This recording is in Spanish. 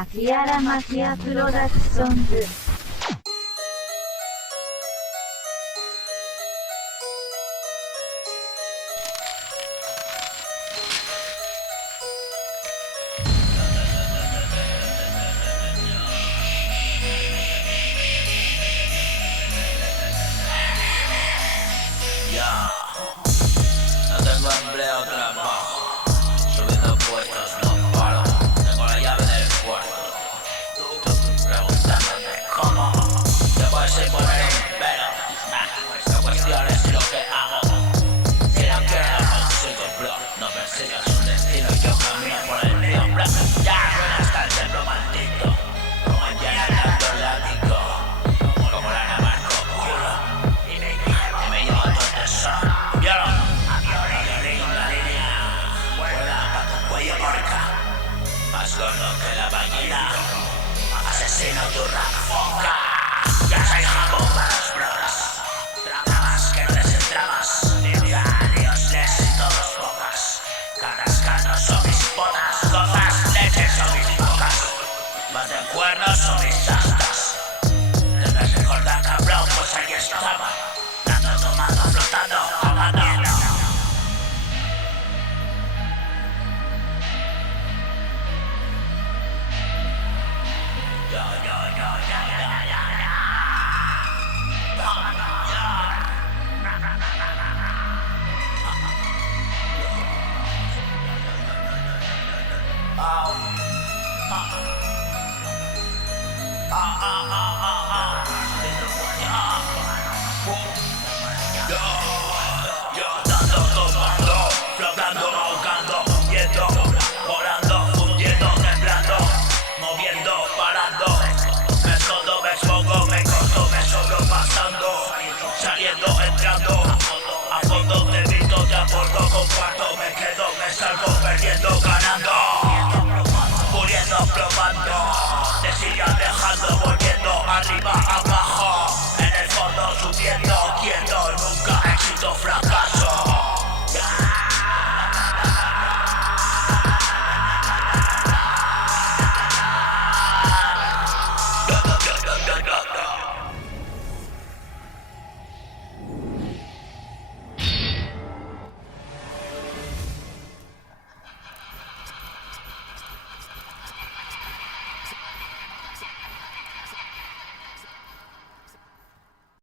秋原マキアプロダクションズNo tengo empleo, trabajo, subiendo puestos, no paro. Tengo la llave del cuarto, tú preguntándote cómo. Te puedes imponer un pero, la cuestión es lo que hago. Si no quiero consigo blog, no persigas un destino, yo camino por el mío blog. Ya suena hasta el templo maldito, como Indiana Atlático, como la nave Marco Polo, y me llevo todo el tesoro. Más gordo que la ballena, asesino tu foca. Ya soy jamón para los bros, tramas que no desentramas, líos les todos pocas, carrascanos son mis potas, gozas, leches son mis bocas, más de cuernos son mis asas.